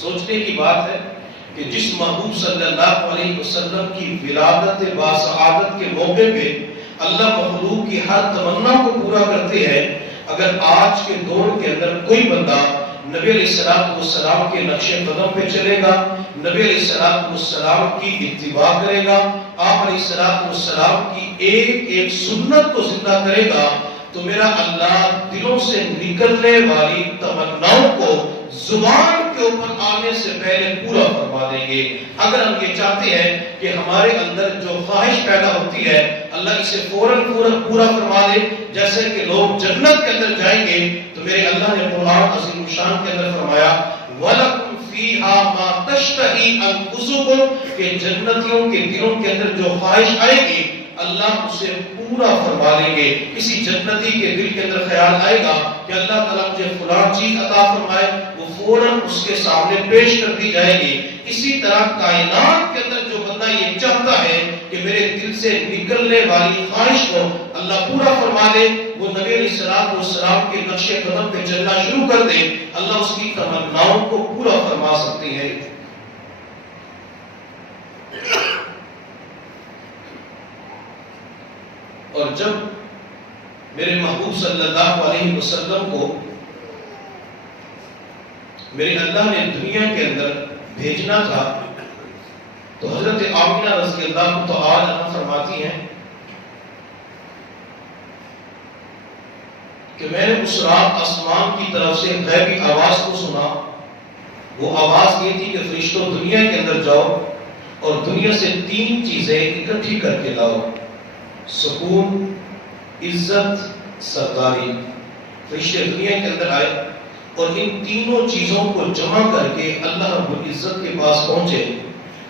سوچنے کی بات ہے کہ جس محبوب صلی اللہ علیہ وسلم کی ولادت باسعادت کے موقع پہ اللہ مخلوق کی ہر تمنا کو پورا کرتے ہیں، اگر آج کے دور کے اندر کوئی بندہ نبی علیہ السلام کے نقش قدم پہ چلے گا، نبی علیہ السلام کی اتباع کرے گا، آپ علیہ السلام کی ایک ایک سنت کو زندہ کرے گا، تو میرا اللہ دلوں سے نکلنے والی تمناؤں کو زبان کے اوپر آنے سے پہلے پورا فرما دیں گے۔ اگر ہم یہ چاہتے ہیں کہ ہمارے اندر جو خواہش پیدا ہوتی ہے اللہ اسے فوراً پورا فرما دے، جیسے کہ لوگ جنت کے اندر جائیں گے، تو میرے اللہ نے قرآن عظیم الشان کے اندر فرمایا وَلَكُمْ فِيهَا مَا تَشْتَهِي أَنفُسُكُمْ، کہ جنتیوں کے دلوں کے اندر جو خواہش آئے گی اللہ اسے پورا فرما لیں گے۔ کسی جنتی کے دل کے اندر خیال آئے گا کہ اللہ تعالیٰ مجھے فلاں چیز عطا فرمائے، وہ فوراً اس کے سامنے پیش کر دی جائے گی۔ اسی طرح کائنات کے اندر جو بندہ یہ چاہتا ہے کہ میرے دل سے نکلنے والی خواہش کو اللہ پورا فرما دے، وہ نبی علیہ السلام کے نقش قدم پہ چلنا شروع کر دے، اللہ اس کی تمناؤں کو پورا فرما سکتی ہے۔ اور جب میرے محبوب صلی اللہ علیہ وسلم کو میرے اللہ نے دنیا کے اندر بھیجنا تھا، تو حضرت آمینہ رضی اللہ تعالی عنہا فرماتی ہیں کہ میں نے اس رات آسمان کی طرف سے غیبی آواز کو سنا۔ وہ آواز یہ تھی کہ فرشتوں دنیا کے اندر جاؤ اور دنیا سے 3 چیزیں اکٹھی کر کے لاؤ، سکون، عزت، سرداری۔ فرشتے دنیا کے اندر آئے اور ان تینوں چیزوں کو جمع کر کے اللہ رب العزت کے پاس پہنچے،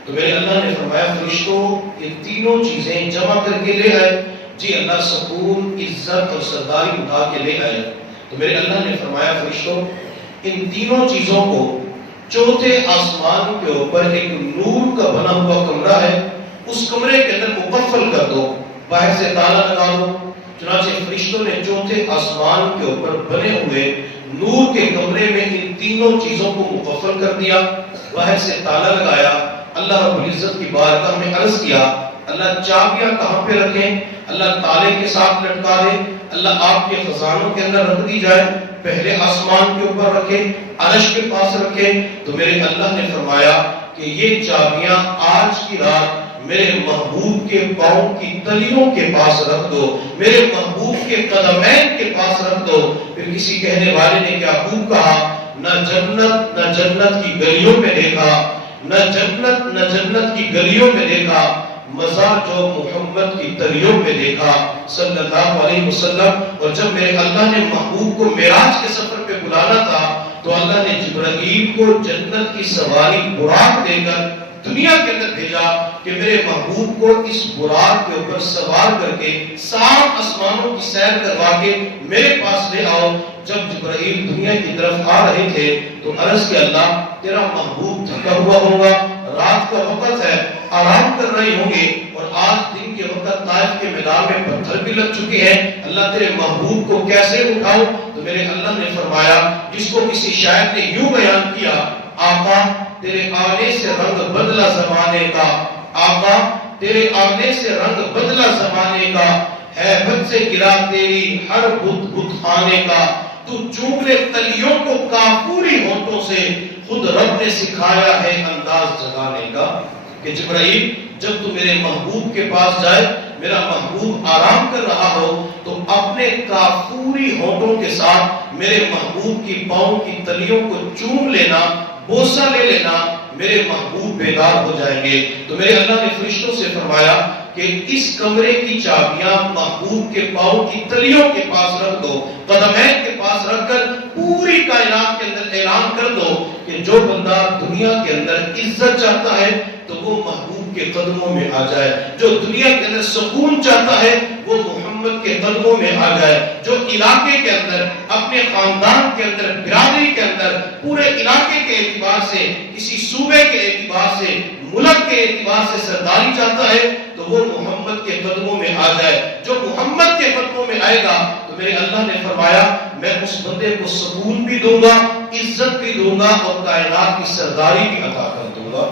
تو میرے اللہ نے فرمایا فرشتوں یہ تینوں چیزیں جمع کر کے لے آئے۔ جی اللہ سکون، عزت اور سرداری اٹھا کے لے آئے، تو میرے اللہ نے فرمایا فرشتوں ان تینوں چیزوں کو چوتھے آسمان کے اوپر ایک نور کا بنا ہوا کمرہ ہے، اس کمرے کے اندر مقفل کر دو، باہر سے تالا لگا دو۔ چنانچہ فرشتوں نے چوتھے آسمان کے اوپر بنے ہوئے نور کے کمرے میں ان تینوں چیزوں کو مقفل کر دیا، باہر سے تالا لگایا۔ اللہ رب العزت کی بارگاہ میں عرض کیا اللہ چابیاں کہاں پہ رکھیں؟ اللہ تالے کے ساتھ لٹکا دے، اللہ آپ کے خزانوں کے اندر رکھ دی جائے، پہلے آسمان کے اوپر رکھے، عرش کے پاس رکھے۔ تو میرے اللہ نے فرمایا کہ یہ چابیاں آج کی رات میرے محبوب کے پاؤں کی تلیوں کے پاس رکھ دو، میرے محبوب کے قدمین کے پاس رکھ دو۔ پھر کسی کہنے والے نے کیا خوب کہا، نہ جنت کی گلیوں میں دیکھا، نہ جنت کی گلیوں میں دیکھا، مزہ جو محمد کی تلیوں میں دیکھا صلی اللہ علیہ وسلم۔ اور جب میرے اللہ نے محبوب کو معراج کے سفر پہ بلانا تھا تو اللہ نے جبرائیل کو جنت کی سواری براق دے کر دنیا کے اندر بھیجا کہ میرے محبوب کو اس براق کے اوپر سوار کر کے 7 آسمانوں کی سیر کروا کے میرے پاس لے آؤ۔ جب جبرائیل دنیا کی طرف آ رہے تھے تو عرض کہ اللہ تیرا محبوب تھکا ہوا ہوگا، رات کا وقت ہے، آرام کر رہے ہوں گے، اور آج دن کے وقت طائف کے میدان میں پتھر بھی لگ چکے ہیں، اللہ تیرے محبوب کو کیسے اٹھاؤ؟ تو میرے اللہ نے فرمایا، جس کو کسی شاعر نے یوں بیان کیا، آقا تیرے آنے سے رنگ بدلا زمانے کا، آقا تیرے آنے سے رنگ بدلا زمانے کا، ہیبت سے گرا تیری ہر بت خانے کا، تو چوم لے تلیوں کو کافوری ہونٹوں سے، خود رب نے سکھایا ہے انداز جگانے کا۔ کہ جبرائیل جب تو میرے محبوب کے پاس جائے، میرا محبوب آرام کر رہا ہو، تو اپنے کافوری ہونٹوں کے ساتھ میرے محبوب کی پاؤں کی تلیوں کو چوم لینا، بوسہ لے لینا، میرے محبوب بیدار ہو جائیں گے۔ تو میرے اللہ نے فرشتوں سے فرمایا کہ اس کمرے کی چابیاں محبوب کے پاؤں کی تلیوں کے پاس رکھ دو، قدمین کے پاس رکھ کر پوری کائنات کے اندر اعلان کر دو کہ جو بندہ دنیا کے اندر عزت چاہتا ہے تو وہ محبوب کے قدموں میں آ جائے، جو دنیا کے اندر سکون چاہتا ہے وہ محمد کے قدموں میں آ جائے، جو علاقے کے اندر، اپنے خاندان کے اندر، برادری کے اندر، پورے علاقے کے اعتبار سے، کسی صوبے کے اعتبار سے، ملک کے اعتبار سے سرداری چاہتا ہے تو وہ محمد کے قدموں میں آ جائے۔ جو محمد کے قدموں میں آئے گا تو میرے اللہ نے فرمایا میں اس بندے کو سکون بھی دوں گا، عزت بھی دوں گا اور کائنات کی سرداری بھی عطا کر دوں گا۔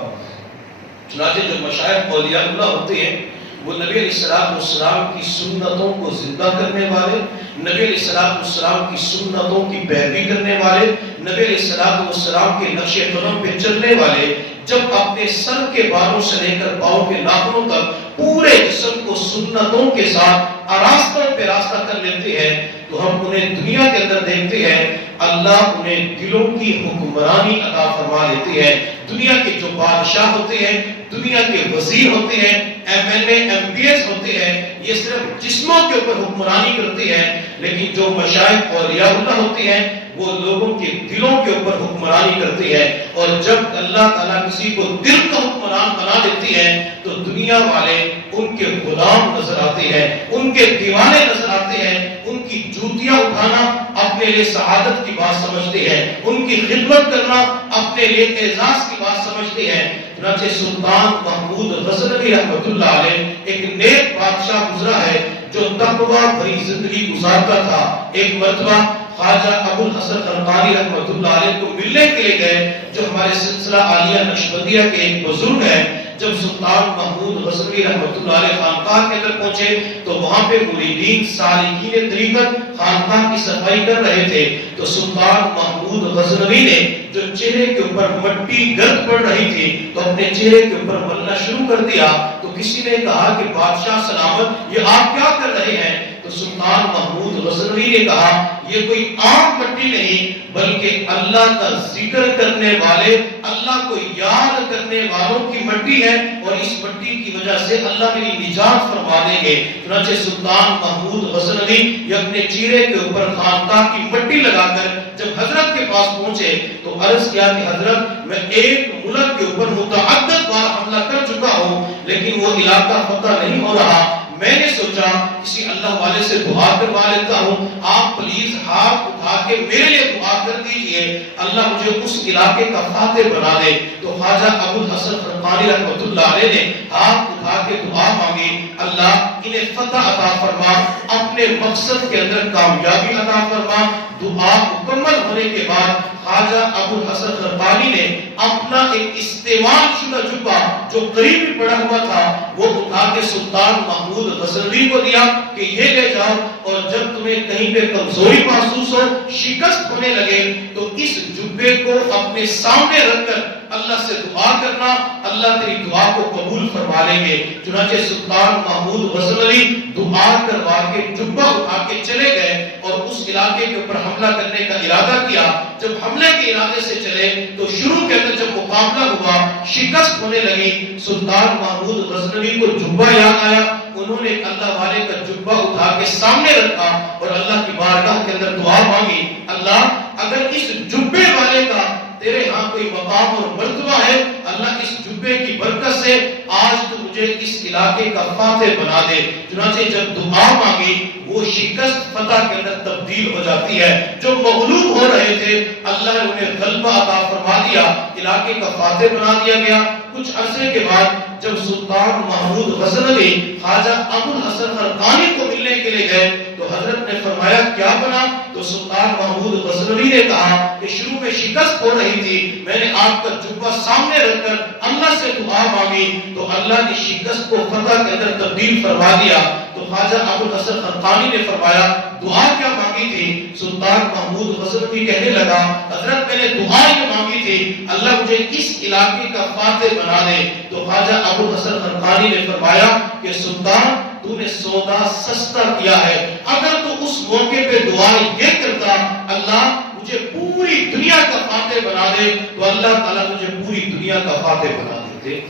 چنانچہ جو مشائخ اولیاء اللہ ہوتے ہیں وہ نبی علیہ السلام کی سنتوں کو زندہ کرنے والے، نبی علیہ السلام کی سنتوں کی پیروی کرنے والے، نبی علیہ السلام کے نقش قدم پہ چلنے والے، جب اپنے سر کے بالوں سے لے کر پاؤں کے ناخنوں تک پورے جسم کو سنتوں کے ساتھ آراستہ پہ راستہ کر لیتے ہیں تو ہم انہیں دنیا کے اندر دیکھتے ہیں، اللہ انہیں دلوں کی حکمرانی عطا فرما لیتے ہیں۔ دنیا کے جو بادشاہ ہوتے ہیں، دنیا کے وزیر ہوتے ہیں، M L A M P S ہوتے ہیں، یہ صرف جسموں کے اوپر حکمرانی کرتے ہیں، لیکن جو مشائخ اولیاء اللہ ہوتے ہیں وہ لوگوں کے دلوں کے اوپر حکمرانی کرتے ہیں۔ اور جب اللہ تعالیٰ کسی کو دل کا حکمران بنا دیتے ہیں تو دنیا والے ان کے غلام نظر آتے ہیں، ان کے دیوانے نظر آتے ہیں، ان کی جوتیاں اٹھانا اپنے لیے سعادت کی بات سمجھتے ہیں، ان کی خدمت کرنا اپنے لیے اعزاز کی بات سمجھتے ہیں۔ چنانچہ سلطان محمود غزنوی رحمۃ اللہ علیہ ایک نیک بادشاہ گزرا ہے جو تقوی بھری زندگی گزارتا تھا۔ ایک مرتبہ خواجہ ابو الحسن خرقانی رحمۃ اللہ علیہ کو ملنے کے لیے گئے، جو ہمارے سلسلہ عالیہ نقشبندیہ کے ایک بزرگ ہیں۔ جب سلطان محمود غزنوی رحمۃ اللہ علیہ خانقاہ کے اندر پہنچے تو وہاں پہ مریدین سالکین طریقت خانقاہ کی صفائی کر رہے تھے، تو سلطان محمود غزنوی نے جو چہرے کے اوپر مٹی گرد پڑ رہی تھی تو اپنے چہرے کے اوپر ملنا شروع کر دیا۔ تو کسی نے کہا کہ بادشاہ سلامت، یہ آپ کیا کر رہے ہیں؟ تو سلطان محمود غزنوی نے کہا یہ کوئی عام مٹی نہیں بلکہ اللہ کا ذکر کرنے والے، اللہ کو یاد کرنے والوں کی مٹی ہے، اور اس مٹی کی وجہ سے اللہ میری نجات فرما دیں گے۔ چنانچہ سلطان محمود غزنوی یہ اپنے چہرے کے اوپر خانقاہ کی مٹی لگا کر جب حضرت کے پاس پہنچے تو عرض کیا کہ حضرت میں ایک ملک کے اوپر متعدد بار حملہ کر چکا ہوں لیکن وہ علاقہ فتح نہیں ہو رہا، میں نے سوچا کسی اللہ والے سے دعا کروا لیتا ہوں، آپ پلیز ہاتھ اٹھا کے میرے لیے دعا کر دیجئے اللہ مجھے اس علاقے کا فاتح بنا دے۔ تو خواجہ ابو الحسن خرقانی رحمۃ اللہ علیہ نے ہاتھ اٹھا کے دعا مانگی، اللہ انہیں فتح عطا فرما، اپنے مقصد کے اندر کامیابی عطا فرما۔ دعا مکمل ہونے کے بعد خواجہ ابو الحسن خرقانی نے اپنا ایک استعمال شدہ جبہ جو قریب ہی پڑا ہوا تھا وہ اٹھا کے سلطان محمود غزنوی کو دیا کہ یہ لے جاؤ، اور جب تمہیں کہیں پہ کمزوری محسوس ہو، شکست ہونے لگے تو اس جبے کو اپنے سامنے رکھ کر اللہ سے دعا کرنا، اللہ تیری دعا کو قبول فرما لیں گے۔ چنانچہ سلطان محمود غزنوی دعا کروا کے جبہ اٹھا کے چلے گئے اور اس علاقے کے اوپر حملہ کرنے کا ارادہ کیا۔ جب حملے کے ارادے سے چلے تو شروع کے اندر جب مقابلہ ہوا، شکست ہونے لگی، سلطان محمود غزنوی کو جبہ یاد آیا، انہوں نے اللہ والے کا جبہ اٹھا کے سامنے رکھا اور اللہ کی بارگاہ کے اندر دعا مانگی، اللہ اگر اس جبے والے کا تیرے ہاں کوئی مقام اور مرتبہ ہے، اللہ اس جبے کی برکت سے آج تو مجھے اس علاقے کا فاتح بنا دے۔ چنانچہ جب دعا مانگی وہ شکست فتح کے اندر تبدیل ہو جاتی ہے، جو مغلوب ہو رہے تھے اللہ نے انہیں غلبہ عطا فرما دیا، علاقے کا فاتح بنا دیا گیا۔ کچھ عرصے کے بعد جب سلطان محمود غزنوی خواجہ ابو الحسن خرقانی کو ملنے کے لیے گئے تو حضرت نے فرمایا کیا بنا؟ تو سلطان محمود غزنوی نے کہا کہ شروع میں شکست ہو رہی تھی، میں نے آپ کا جبہ سامنے رکھ کر اللہ سے دعا مانگی تو اللہ نے شکست کو فتح کے اندر تبدیل فرما دیا۔ تو خواجہ ابو الحسن خرقانی نے فرمایا دعا کیا مانگی تھی؟ سلطان محمود غزنوی کہنے لگا حضرت میں نے دعا یہ مانگی تھی اللہ مجھے اس علاقے کا فاتح بنا دے۔ تو خواجہ ابو الحسن خرقانی نے فرمایا کہ سلطان تو نے سودا سستا کیا ہے، اگر تو اس موقع پہ دعا یہ کرتا اللہ مجھے پوری دنیا کا فاتح بنا دے تو اللہ تعالیٰ مجھے پوری دنیا کا فاتح بنا دیتے۔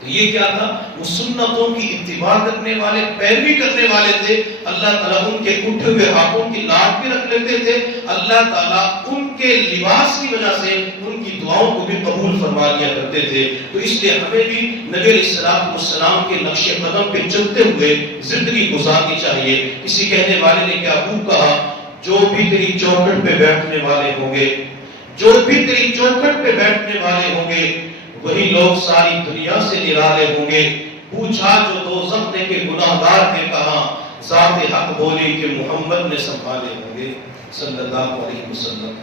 تو یہ کیا تھا؟ وہ سنتوں کی اتباع کرنے والے، پیروی کرنے والے تھے۔ اللہ تعالیٰ ان کے اٹھے ہوئے ہاتھوں کی لاٹ بھی رکھ لیتے تھے، اللہ تعالیٰ ان کے لباس کی وجہ سے ان کی دعاؤں کو بھی قبول فرما لیا کرتے تھے۔ تو اس لیے ہمیں بھی نبی علیہ السلام کے نقش قدم پہ چلتے ہوئے زندگی گزارنی چاہیے۔ کسی کہنے والے نے کیا خوب کہا، جو بھی تیری چوکھٹ پہ بیٹھنے والے ہوں گے، جو بھی تیری چوکھٹ پہ بیٹھنے والے ہوں گے وہی لوگ ساری دنیا سے نرالے ہوں گے۔ پوچھا جو دوزخ کے گناہگار تھے کہاں، ذات حق بولی کہ محمد نے سنبھالے ہوں گے۔ صلی اللہ علیہ وسلم.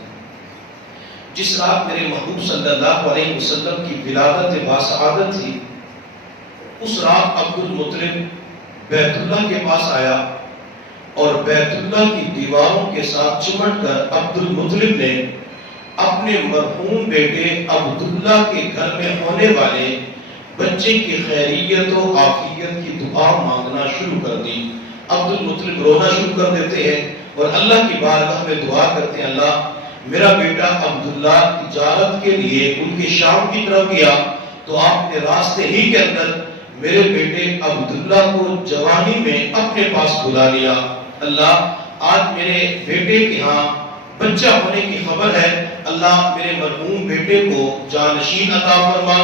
جس رات میرے محبوب صلی اللہ علیہ وسلم کی ولادت باسعادت تھی، اس رات عبد المطلب بیت اللہ کے پاس آیا اور بیت اللہ کی دیواروں کے ساتھ چمٹ کر عبد المطلب نے اپنے مرحوم بیٹے عبداللہ کے گھر میں ہونے والے بچے کی خیریت و عافیت کی دعا مانگنا شروع کر دی. عبد المطلب رونا شروع کر دیتے ہیں اور اللہ کی بارگاہ میں دعا کرتے ہیں، اللہ میرا بیٹا عبداللہ تجارت کے لیے ان کے شام کی طرف گیا تو آپ نے راستے ہی کے اندر میرے بیٹے عبداللہ کو جوانی میں اپنے پاس بلا لیا. اللہ آج میرے بیٹے کے ہاں بچہ ہونے کی خبر ہے، اللہ میرے مرحوم بیٹے کو جانشین عطا فرما،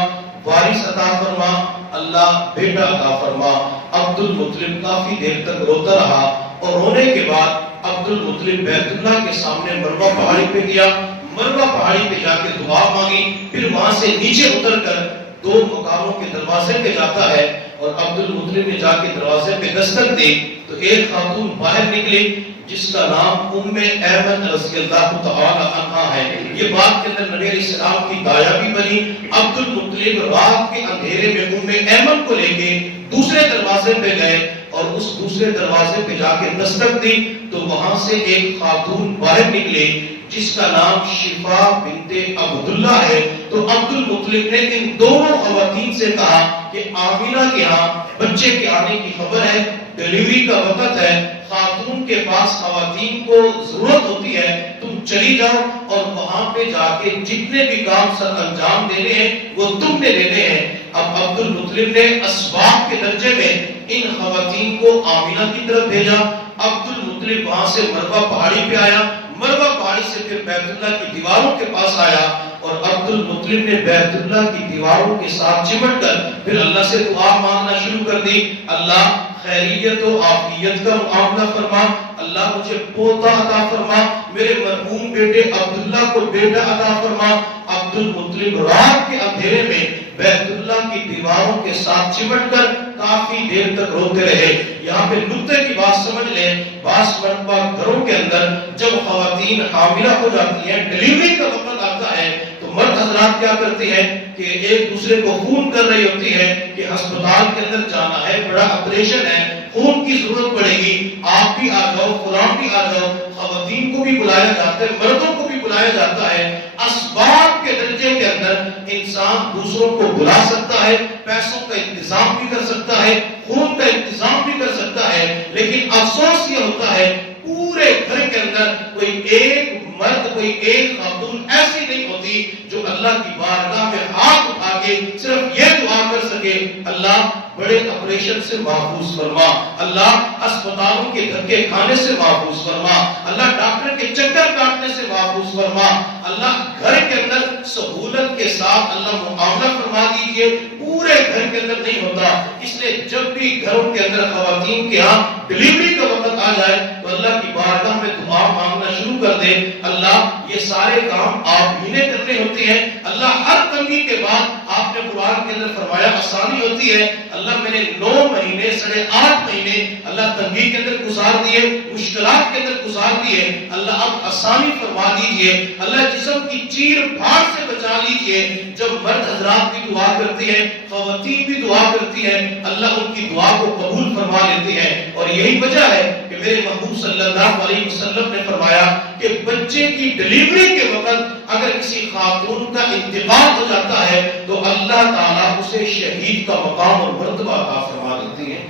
وارث عطا فرما، اللہ بیٹا عطا فرما. عبد المطلب کافی دیر تک روتا رہا اور رونے کے بعد عبد المطلب بیت اللہ کے سامنے مروہ پہاڑی پہ گیا. مروہ پہاڑی پہ جا کے دعا مانگی، پھر وہاں سے نیچے اتر کر 2 مقاموں کے دروازے پہ جاتا ہے اور عبد المطلب نے جا کے دروازے پہ دستک دی تو ایک خاتون باہر نکلی جس کا نام ام ایمن رضی اللہ تعالی عنہا ہے. یہ بات کے اندر نبی علیہ السلام کی دایا بھی بنی. عبد المطلب رات کے اندھیرے میں ام ایمن کو لے کے دوسرے دروازے پہ گئے اور اس دوسرے دروازے پہ جا کے دستک دی تو وہاں سے ایک خاتون باہر نکلی جس کا نام شفا بنت عبداللہ ہے. تو عبد المطلب نے ان دونوں خواتین سے کہا کہ آمینہ کے ہاں بچے کے آنے کی خبر ہے، ڈیلیوری کا وقت ہے، خاتون کے پاس خواتین کو ضرورت ہوتی ہے، تم چلی جاؤ اور وہاں پہ جا کے جتنے بھی کام سر انجام دینے ہیں وہ تم نے دینے ہیں. اب عبد المطلب نے اسباب کے درجے میں ان خواتین کو آمینہ کی طرف بھیجا. عبد المطلب وہاں سے مروہ پہاڑی پہ آیا، مروہ پہاڑی سے پھر بیت اللہ کی دیواروں کے پاس آیا اور عبد المطلب نے بیت اللہ کی دیواروں کے ساتھ چمٹ کر پھر اللہ سے دعا مانگنا شروع کر دی. اللہ خیریت و عافیت کا معاملہ فرما، اللہ مجھے پوتا عطا فرما، میرے مرحوم بیٹے عبداللہ کو بیٹا عطا فرما. عبد المطلب رات کے اندھیرے میں بیت اللہ کی دیواروں کے ساتھ چمٹ کر کافی دیر تک روتے رہے. یہاں پہ نکتے کی بات سمجھ لیں، بعض مرتبہ گھروں کے اندر جب خواتین حاملہ ہو جاتی ہیں، ڈیلیوری کا وقت آتا ہے تو مرد حضرات کیا کرتے ہیں کہ ایک دوسرے کو فون کر رہی ہوتی ہے کہ ہسپتال کے اندر جانا ہے، بڑا آپریشن ہے، خون کی ضرورت پڑے گی، آپ بھی آ جاؤ، فلاں بھی آ جاؤ. خواتین کو بھی بلایا جاتا ہے، مردوں کو بھی بلایا جاتا ہے. اسباب کے درجے کے اندر انسان دوسروں کو بلا سکتا ہے، پیسوں کا انتظام بھی کر سکتا ہے، خون کا انتظام بھی کر سکتا ہے، لیکن افسوس یہ ہوتا ہے پورے گھر کے اندر کوئی ایک مرد، کوئی ایک خاتون ایسی نہیں ہوتی جو اللہ کی بارگاہ میں ہاتھ اٹھا کے صرف یہ دعا کر سکے، اللہ بڑے آپریشن سے محفوظ فرما، اللہ اسپتالوں کے دھکے کھانے سے محفوظ فرما، اللہ ڈاکٹر کے چکر کاٹنے سے محفوظ فرما، اللہ گھر کے اندر سہولت کے ساتھ اللہ معاملہ فرما دیجئے. پورے گھر کے اندر نہیں ہوتا. اس لیے جب بھی گھروں کے اندر خواتین کے ہاں ڈیلیوری کا وقت آ جائے تو اللہ کی بارگاہ میں دعا مانگنا شروع کر دے. اللہ یہ سارے کام آپ ہی نے کرنے ہوتے ہیں. اللہ ہر تنگی کے بعد آپ نے قرآن کے اندر فرمایا آسانی ہوتی ہے. اللہ میں نے 9 مہینے 8.5 مہینے اللہ تنگی کے اندر گزار دیے، مشکلات کے اندر گزار دیے. اللہ اب آسانی فرما دیجئے. اللہ جسم کی چیر پھاڑ سے بچا لیجئے. جب مرد حضرات بھی دعا کرتے ہیں، خواتین بھی دعا کرتی ہیں، اللہ ان کی دعا کو قبول فرما لیتے ہیں. اور یہی وجہ ہے کہ میرے محبوب صلی اللہ علیہ وسلم نے فرمایا کہ بچے کی ڈیلیوری کے وقت اگر کسی خاتون کا انتقال ہو جاتا ہے تو اللہ تعالیٰ اسے شہید کا مقام اور مرتبہ عطا فرما دیتی ہے.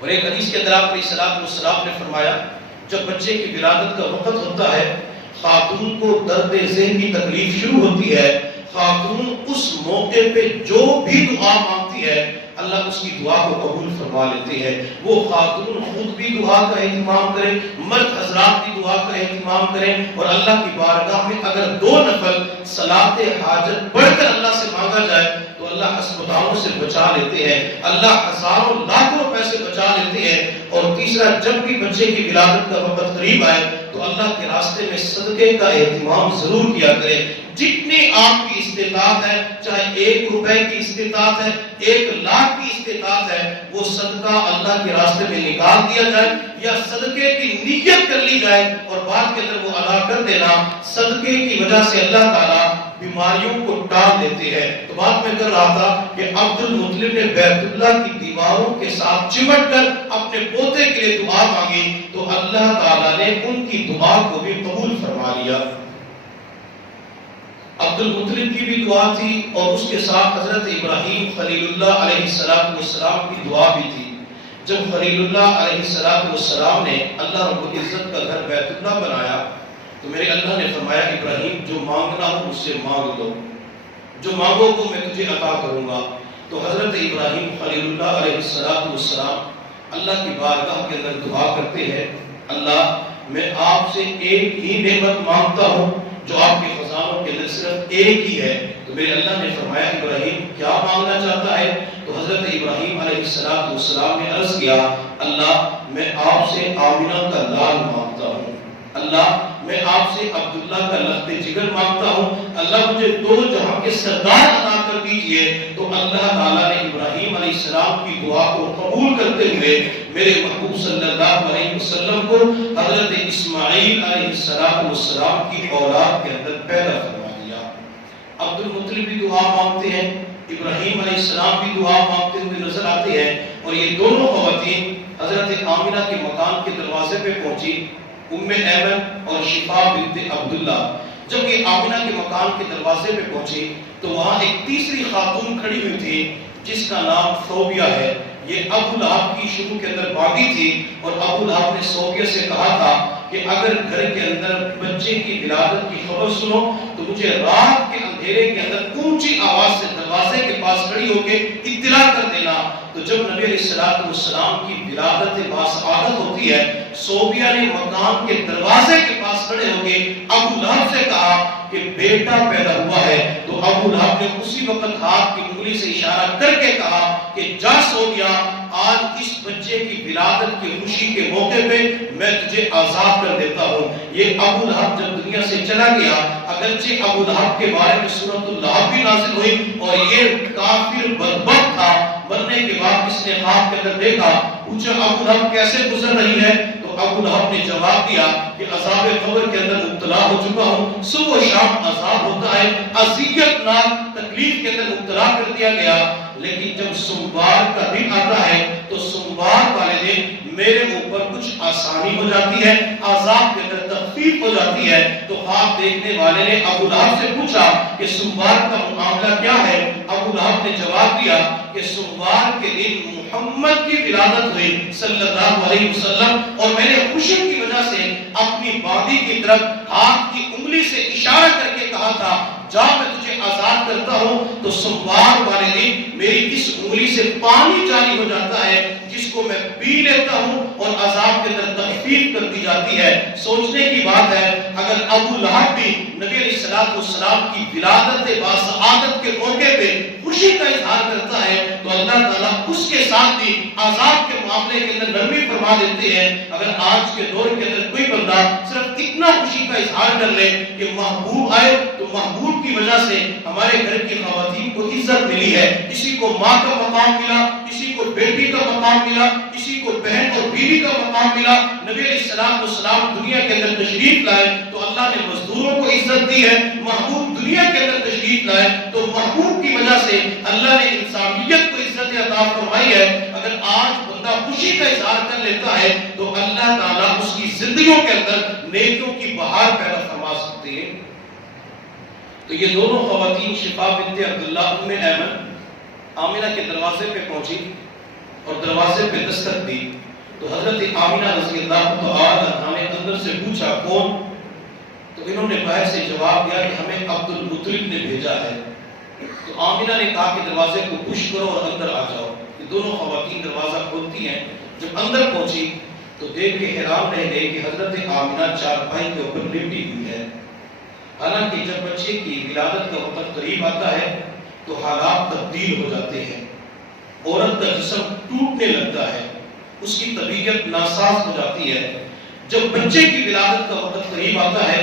اور ایک حدیث کے اندر آپ علیہ السلام نے فرمایا جب بچے کی ولادت کا وقت ہوتا ہے، خاتون کو درد ذہن کی تکلیف شروع ہوتی ہے. خاتون اس موقع پہ جو بھی دعا مانگتی ہے اللہ اس کی دعا کو قبول فرما لیتے ہیں. وہ خاتون خود بھی دعا کا اہتمام کریں، مرد حضرات بھی دعا کا اہتمام کریں، اور اللہ کی بارگاہ میں اگر 2 نفل صلاۃ حاجت پڑھ کر اللہ سے مانگا جائے تو اللہ ہسپتالوں سے بچا لیتے ہیں، اللہ ہزاروں لاکھوں روپے سے بچا لیتے ہیں. اور تیسرا، جب بھی بچے کی ولادت کا وقت قریب آئے تو تو اللہ کے راستے میں صدقے کا اہتمام ضرور کیا کرے. جتنی آپ کی استطاعت ہے، چاہے 1 روپے کی استطاعت ہے، 1 لاکھ کی استطاعت ہے، وہ صدقہ اللہ کے راستے میں نکال دیا جائے یا صدقے کی نیت کر لی جائے اور بعد کے اندر وہ ادا کر دینا. صدقے کی وجہ سے اللہ تعالیٰ بیماریوں کو ٹال دیتے ہیں. تو بات میں کر رہا تھا کہ عبد المطلب نے بیت اللہ کی دیواروں کے ساتھ چمٹ کر اپنے پوتے کے لیے دعا مانگی تو اللہ تعالیٰ نے ان کی دعا کو بھی قبول فرما لیا. عبد المطلب کی بھی دعا تھی اور اس کے ساتھ حضرت ابراہیم خلیل اللہ علیہ السلام کی دعا بھی تھی. جب خلیل اللہ علیہ السلام نے اللہ رب العزت کا گھر بیت اللہ بنایا تو میرے اللہ نے فرمایا ابراہیم جو مانگنا ہو مجھ سے مانگ لو، جو مانگو کو میں تجھے عطا کروں گا. تو حضرت ابراہیم خلیل اللہ علیہ السلام اللہ کی بارگاہ کے اندر دعا کرتے ہیں، اللہ میں آپ سے ایک ہی نعمت مانگتا ہوں جو آپ کے خزانوں کے اندر صرف ایک ہی ہے. تو میرے اللہ نے فرمایا ابراہیم کیا مانگنا چاہتا ہے؟ تو حضرت ابراہیم علیہ السلام نے عرض کیا اللہ میں آپ سے آمنہ کا لال مانگتا ہوں، اللہ میں آپ سے عبداللہ کا لخت جگر مانگتا ہوں، اللہ مجھے 2 جہاں کے سردار عطا کر دیجئے. تو اللہ تعالیٰ نے ابراہیم علیہ السلام کی دعا کو قبول کرتے ہوئے میرے محبوب صلی اللہ علیہ وسلم کو حضرت اسماعیل علیہ السلام کی اولاد کے اندر پیدا فرما دیا. عبد المطلب بھی دعا مانگتے ہیں، ابراہیم علیہ السلام بھی دعا مانگتے ہوئے نظر آتے ہیں اور یہ دونوں خواتین حضرت آمنہ کے مکان کے دروازے پہ پہنچی، ام ایمن اور شفا بنت عبداللہ. جب یہ آمنہ کے مکان کے دروازے پہ پہنچی تو وہاں ایک تیسری خاتون کھڑی ہوئی تھی جس کا نام صوبیہ ہے. یہ ابو لہب کی شروع کے اندر باغی تھی اور ابو لہب نے صوبیہ سے کہا تھا کہ اگر گھر کے اندر بچے کی ولادت کی خبر سنو تو مجھے رات کے اندھیرے کے اندر اونچی آواز سے دروازے کے پاس کھڑی ہو کے اطلاع کر دینا. تو جب نبی علیہ السلام کی ولادت باسعادت ہوتی ہے، صوبیہ نے مکان کے دروازے کے پاس کھڑے ہو کے ابو لہب سے کہا کہ بیٹا پیدا ہوا ہے. تو ابو لہب نے اسی وقت ہاتھ کی انگلی سے اشارہ کر کے کہا کہ جا صوبیہ، آج اس بچے کی ولادت کی خوشی کے موقع پہ میں تجھے آزاد کر دیتا ہوں. یہ ابو لہب جب دنیا سے چلا گیا، اگرچہ ابو لہب کے بارے میں سورۃ اللہب بھی نازل ہوئی اور یہ کافر بدبخت تھا، مرنے کے بعد اس نے خواب کے اندر دیکھا، پوچھا ابو لہب کیسے گزر رہی ہے؟ تو ابو لہب نے جواب دیا کہ عذاب قبر کے اندر مبتلا ہو چکا ہوں، صبح و شام عذاب ہوتا ہے، اذیت ناک تکلیف کے اندر مبتلا کر دیا گیا. لیکن جب سوموار کا دن آتا ہے تو سوموار والے دن میرے اوپر کچھ آسانی ہو جاتی ہے، عذاب کے اندر تخفیف ہو جاتی ہے. تو خواب دیکھنے والے نے ابو لہب سے پوچھا کہ سوموار کا معاملہ کیا ہے؟ ابو لہب نے جواب دیا کہ سوموار کے دن محمد کی ولادت ہوئی صلی اللہ علیہ وسلم اور میں نے خوشی کی وجہ سے اپنی باندی کی طرف ہاتھ کی انگلی سے اشارہ کر کے کہا تھا جا میں تجھے آزاد کرتا ہوں. تو سوموار والے دن میری اس انگلی سے پانی جاری ہو جاتا ہے جس کو میں پی لیتا ہوں اور عذاب کے اندر تخفیف کر دی جاتی ہے. سوچنے کی بات ہے اگر ابو لہب بھی نبی علیہ السلام کی ولادت باسعادت کے موقع پہ خوشی کا اظہار کرتا ہے تو اللہ تعالیٰ اس کے ساتھ بھی عذاب کے معاملے کے اندر نرمی فرما دیتے ہیں. اگر آج کے دور کے اندر کوئی بندہ صرف اتنا خوشی کا اظہار کر لے کہ محبوب آئے تو محبوب کی وجہ سے ہمارے گھر کی خواتین کو عزت ملی ہے، کسی کو ماں کا مقام ملا، کسی کو بیٹی کا مقام ملا، کسی کو بہن اور بیوی کا مقام ملا. نبی علیہ السلام دنیا کے اندر تشریف لائے تو اللہ نے مزدوروں کو عزت دی ہے. محبوب دنیا کے اندر تشریف لائے تو محبوب کی وجہ سے اللہ نے انسانیت کو عزت عطا فرمائی ہے. اگر آج بندہ خوشی کا اظہار کر لیتا ہے تو اللہ تعالیٰ اس کی زندگیوں کے اندر نیکیوں کی بہار پیدا فرما سکتے ہیں. تو یہ دونوں خواتین شفا بنت عبداللہ ام ایمن آمنہ کے دروازے پہ پہنچی اور دروازے پہ دستک دی تو حضرت آمنہ رضی اللہ تعالی عنہا نے اندر سے پوچھا کون؟ تو انہوں نے باہر سے جواب دیا کہ ہمیں عبد المطلب نے بھیجا ہے. تو آمنہ نے کہا کہ دروازے کو پش کرو اور اندر آ جاؤ. یہ دونوں خواتین دروازہ کھولتی ہیں. جب اندر پہنچی تو دیکھ کے حیران رہ گئے کہ حضرت آمنہ چارپائی کے اوپر لیٹی ہوئی ہے. حالانکہ جب بچے کی ولادت کا وقت قریب آتا ہے تو حالات تبدیل ہو جاتے ہیں، عورت کا جسم ٹوٹنے لگتا ہے، اس کی طبیعت ناساز ہو جاتی ہے. جب بچے کی ولادت کا وقت قریب آتا ہے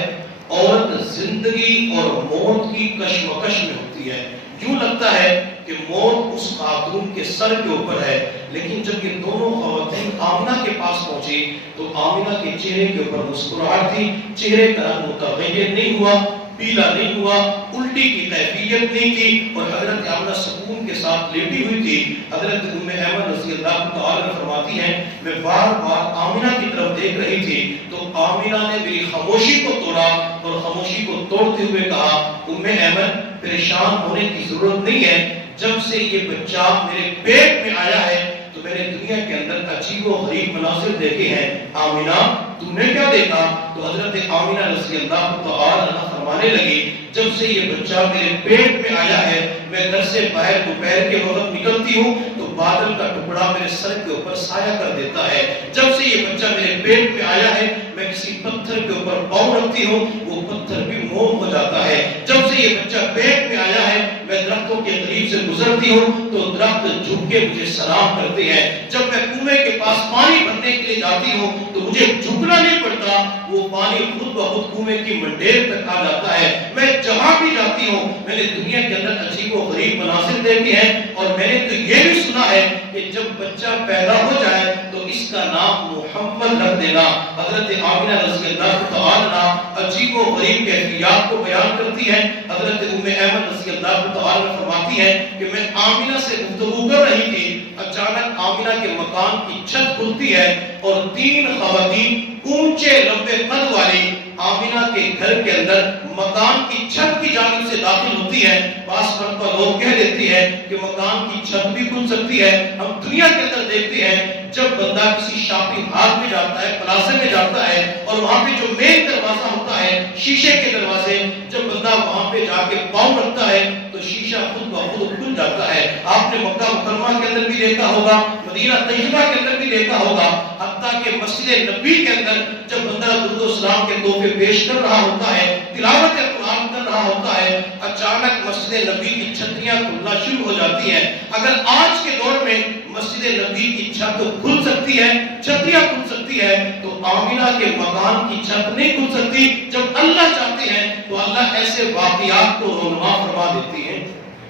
عورت زندگی اور موت کی کشمکش میں ہوتی ہے. یوں لگتا ہے کہ موت اس خاتون کے سر کے اوپر ہے. لیکن جب یہ دونوں خواتین آمنہ کے پاس پہنچی تو آمنہ کے چہرے کے اوپر مسکراہٹ تھی. چہرے کا رنگ متغیر نہیں ہوا, پیلا نہیں ہوا, الٹی کی کیفیت نہیں تھی, اور حضرت آمنہ سکون کے ساتھ لیٹی ہوئی تھی. حضرت ام ایمن رضی اللہ تعالی فرماتی ہیں میں بار بار آمنہ کی طرف دیکھ رہی تھی تو آمنہ نے میری خاموشی کو توڑا اور خاموشی کو توڑتے ہوئے کہا ام ایمن پریشان ہونے کی ضرورت نہیں ہے. جب سے یہ بچہ میرے پیٹ میں آیا ہے تو میں نے دنیا کے اندر عجیب و غریب مناظر دیکھے ہیں. آمنہ تم نے کیا دیکھا؟ تو حضرت آمنہ رضی اللہ تعالی عنہا فرمانے لگی جب سے یہ بچہ میرے پیٹ میں آیا ہے میں گھر سے باہر دوپہر کے وقت نکلتی ہوں تو بادل کا ٹکڑا میرے سر کے اوپر سایہ کر دیتا ہے. جب سے یہ بچہ میرے پیٹ میں آیا ہے میں کسی پتھر کے اوپر پاؤں رکھتی ہوں وہ پتھر بھی موم ہو جاتا ہے. جب سے یہ بچہ پیٹ میں آیا ہے میں درختوں کے قریب سے گزرتی ہوں تو درخت جھک کے مجھے سلام کرتے ہیں. جب میں کنویں کے پاس پانی بھرنے کے لیے جاتی ہوں تو مجھے جھکنا نہیں پڑتا, وہ پانی خود بخود کنویں کی منڈیر تک آ جاتا ہے. میں جہاں بھی جاتی ہوں میں نے دنیا کے اندر عجیب و غریب مناظر دیکھے ہیں, اور میں نے تو یہ بھی سنا ہے کہ جب بچہ پیدا ہو جائے تو اس کا نام محمد رکھ دینا. حضرت آمنہ رضی اللہ تعالی عنہا عجیب و غریب کیفیات کو بیان کرتی ہے. حضرت ام ایمن رضی اللہ تعالی فرماتی ہے کہ میں آمنہ سے گفتگو کر رہی تھی, اچانک آمنہ کے مکان کی چھت کھلتی ہے اور 3 خواتین اونچے لمبے قد والی آمنہ کے گھر کے اندر مکان کی چھت کی جانب سے داخل ہوتی ہے. بعض مرتبہ لوگ کہہ دیتے ہیں کہ مکان کی چھت بھی کھل سکتی ہے. ہم دنیا کے اندر دیکھتے ہیں جب بندہ کسی شاپنگ ہال میں جاتا ہے, پلازے میں جاتا ہے, اور وہاں پہ جو مین دروازہ ہوتا ہے شیشے کے دروازے, جب بندہ وہاں پہ جا کے پاؤں رکھتا ہے تو شیشہ خود بخود کھل جاتا ہے. آپ نے مکہ مکرمہ کے اندر بھی دیکھا ہوگا, مدینہ طیبہ کے اندر بھی دیکھا ہوگا, حتیٰ کہ مسجد نبی کے اندر جب بندہ درود و سلام کے تحفے پیش کر رہا ہوتا ہے, تلاوت قرآن کر رہا ہوتا ہے, اچانک مسجد نبی کی چھتریاں کھلنا شروع ہو جاتی ہیں. اگر آج کے دور میں مسجد نبی کی چھت کھل سکتی ہے, چھتریاں کھل سکتی ہے, تو آمنہ کے مکان کی چھت نہیں کھل سکتی. جب اللہ چاہتے ہیں تو اللہ ایسے واقعات کو رونما فرما دیتی ہیں.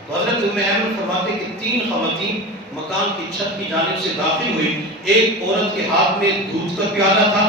تو حضرت ام ایمن فرماتے کہ 3 خواتین مکان کی چھت کی جانب سے داخل ہوئی. ایک عورت کے ہاتھ میں دودھ کا پیالہ تھا,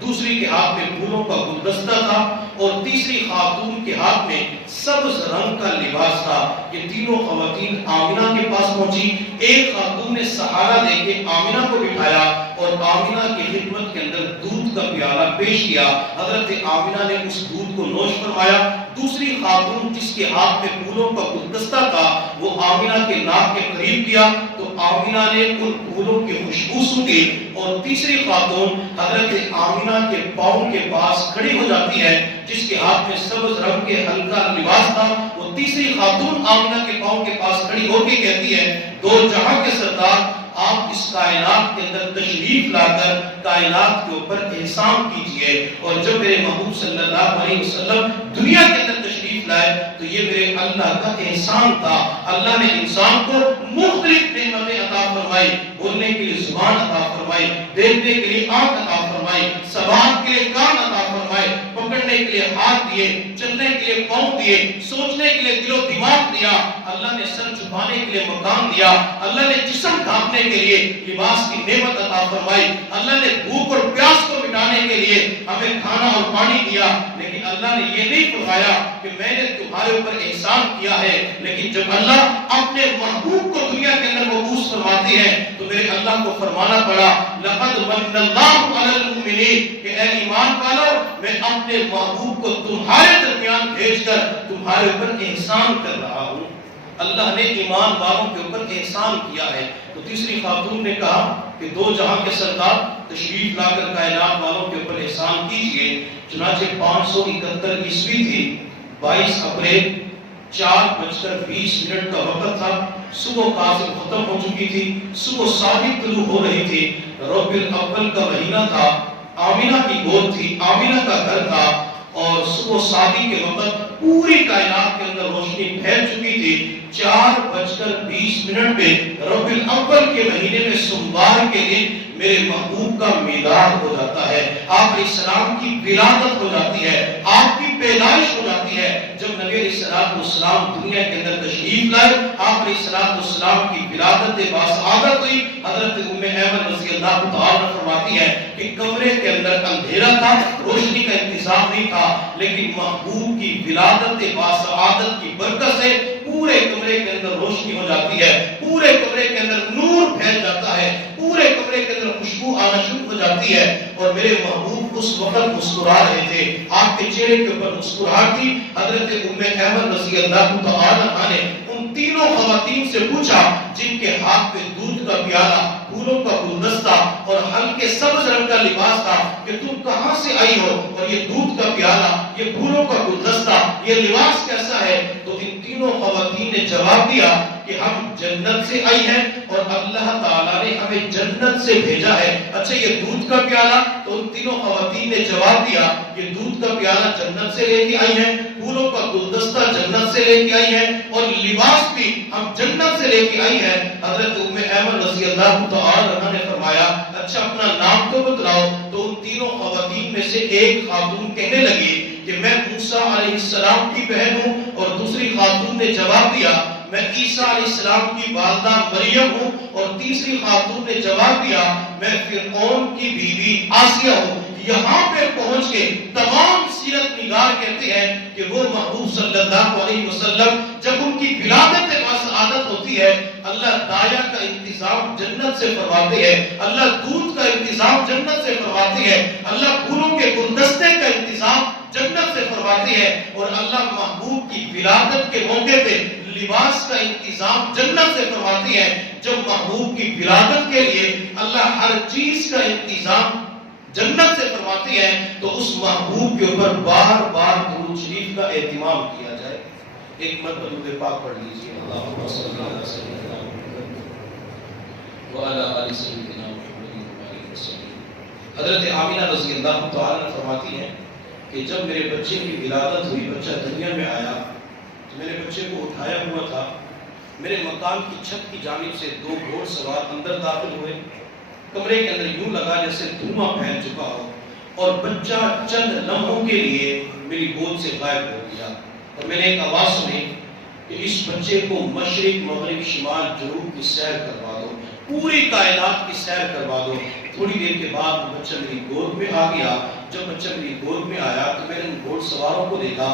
دوسری کے ہاتھ میں پھولوں کا گلدستہ تھا, اور تیسری خاتون کے ہاتھ میں سبز رنگ کا لباس تھا. یہ تینوں خواتین آمنہ کے پاس پہنچی. ایک خاتون نے سہارا دے کے آمنہ کو بٹھایا اور آمنہ کی خدمت کے اندر دودھ کا پیالہ پیش کیا. حضرت آمنہ نے اس دودھ کو نوش فرمایا. دوسری خاتون جس کے ہاتھ میں پھولوں کا گلدستہ تھا وہ آمنہ کے ناک کے قریب کیا تو آمنہ نے ان پھولوں کی خوشبو سونگھی, اور تیسری خاتون حضرت آمنہ کے پاؤں کے پاس کھڑی ہو جاتی ہے جس کے ہاتھ میں سبز رنگ کے ہلکا لباس تھا. وہ تیسری خاتون آمنہ کے پاؤں کے پاس کھڑی ہو کے کہتی ہے دو جہاں کے سردار آپ اس کائنات کے اندر تشریف لا کر کائنات کے اوپر احسان کیجئے. اور جب میرے محبوب صلی اللہ علیہ وسلم دنیا کے اندر تشریف لائے تو یہ میرے اللہ کا احسان تھا. اللہ نے انسان کو مختلف نعمتیں عطا فرمائی, بولنے کے لیے زبان عطا فرمائی, دیکھنے کے لیے آنکھ عطا فرمائی, سماعت کے لیے کان عطا فرمائے, پکڑنے کے لیے ہاتھ دیے, چلنے کے لیے پاؤں دیے, سوچنے کے لیے دل و دماغ دیا. اللہ نے سر چھپانے کے لیے مکان دیا. اللہ نے جسم ڈھانپنے کے لیے لباس کی نعمت عطا فرمائی. اللہ نے بھوک اور پیاس کو مٹانے کے لیے ہمیں کھانا اور پانی دیا. لیکن اللہ نے یہ نہیں فرمایا کہ میں نے تمہارے اوپر احسان کیا ہے. لیکن جب اللہ اپنے محبوب کو دنیا کے اندر مبعوث فرماتے ہیں تو میرے اللہ کو فرمانا پڑا لقد من اللہ علی المؤمنین کہ اے ایمان والو میں اپنے محبوب کو تمہارے درمیان بھیج کر تمہارے اوپر احسان کر رہا ہوں. اللہ نے ایمان والوں کے اوپر احسان کیا ہے. تو تیسری خاتون نے کہا کہ دو جہاں کے سردار تشریف لا کر کائنات والوں کے اوپر احسان کیجئے. چنانچہ 571 عیسوی تھی, 22 اپریل 4:20 کا وقت تھا. صبح کاظم ختم ہو چکی تھی, صبح صادق طلوع ہو رہی تھی. ربیع الاول کا مہینہ تھا, آمنہ کی گود تھی, آمنہ کا گھر تھا, اور صبح صادق کے وقت پوری کائنات کے اندر روشنی پھیل چکی تھی. 4:20 پہ ربیع الاول کے مہینے میں سوموار کے دن میرے محبوب کا میلاد ہو جاتا ہے، آپ علیہ السلام کی ولادت ہو جاتی ہے، آپ کی پیدائش ہو جاتی ہے۔ جب نبی علیہ السلام دنیا کے اندر تشریف لائے، آپ علیہ السلام کی ولادت باسعادت ہوئی۔ حضرت ام ایمن رضی اللہ تعالیٰ فرماتی ہے کہ کمرے کے اندر اندھیرا تھا، روشنی کا انتظام نہیں تھا، لیکن محبوب کی ولادت باسعادت کی برکت سے پورے کمرے کے اندر روشنی ہو جاتی ہے، پورے کمرے کے اندر نور پھیل جاتا ہے، پورے کمرے کے اندر خوشبو آنا شروع ہو جاتی ہے، اور میرے محبوب اس وقت مسکرا رہے تھے، آپ کے چہرے کے اوپر مسکراہٹ تھی۔ حضرت ام ایمن رضی اللہ تعالی عنہا نے ان تینوں خواتین سے پوچھا جن کے ہاتھ میں دودھ کا پیالہ، پھولوں کا گلدستہ اور ہلکے سبز رنگ کا لباس تھا، کہ تم کہاں سے آئی ہو، اور یہ دودھ کا پیالہ، یہ پھولوں کا گلدستہ، یہ لباس کیسا ہے؟ تو ان تینوں خواتین نے جواب دیا کہ ہم جنت سے آئی ہیں اور اللہ تعالیٰ نے ہمیں جنت سے بھیجا ہے۔ اچھا یہ دودھ کا پیالہ؟ تو ان تینوں خواتین نے جواب دیا یہ دودھ کا پیالہ جنت سے لے کے آئی ہیں، پھولوں کا گلدستہ جنت سے لے کے آئی ہیں، اور لباس بھی ہم جنت سے لے کے آئی ہیں۔ حضرت ام ایمن رضی اللہ تعالی عنہا نے فرمایا اچھا اپنا نام تو بتلاؤ۔ تو ان تینوں خواتین میں سے ایک خاتون کہنے لگی کہ میں موسیٰ علیہ السلام کی بہن ہوں، اور دوسری خاتون نے جواب دیا میں عیسیٰ علیہ السلام کی والدہ مریم ہوں، اور تیسری خاتون نے جواب دیا میں فرعون کی بیوی آسیہ ہوں۔ یہاں پہ پہنچ کے تمام سیرت نگار کہتے ہیں کہ وہ محبوب صلی اللہ علیہ وسلم جب ان کی ولادت باسعادت ہوتی ہے، اللہ دایا کا انتظام جنت سے فرماتے ہیں، اللہ دودھ کا انتظام جنت سے فرماتے ہیں، اللہ پھولوں کے گلدستے کا انتظام جنت سے فرماتے ہیں، اور اللہ محبوب کی ولادت کے موقع پہ لباس کا انتظام جنت سے فرماتی ہے۔ جب محبوب کی ولادت کے لیے اللہ ہر چیز کا انتظام جنت سے فرماتی ہے، تو اس محبوب کے اوپر بار بار درود شریف کا اہتمام کیا جائے۔ ایک مرتبہ درود پاک پڑھ لیجیے، اللہم صلی علی سیدنا محمد وعلی آل سیدنا محمد وسلم۔ حضرت آمینہ رضی اللہ تعالیٰ عنہ فرماتی ہیں کہ جب میرے بچے کی ولادت ہوئی، بچہ دنیا میں آیا، تو میرے بچے کو اٹھایا ہوا تھا، میرے مکان کی چھت کی جانب سے دو گھوڑ سوار اندر داخل ہوئے، کمرے کے اندر یوں لگا جیسے دھواں پھیل چکا ہو، اور بچہ چند لمحوں کے لیے میری گود سے غائب ہو گیا، اور میں نے ایک آواز سنی کہ اس بچے کو مشرق مغرب شمال جنوب کی سیر کروا دو، پوری کائنات کی سیر کروا دو۔ تھوڑی دیر کے بعد وہ بچہ میری گود میں آ گیا۔ جب بچہ میری گود میں آیا تو میں نے ان گھوڑ سواروں کو دیکھا،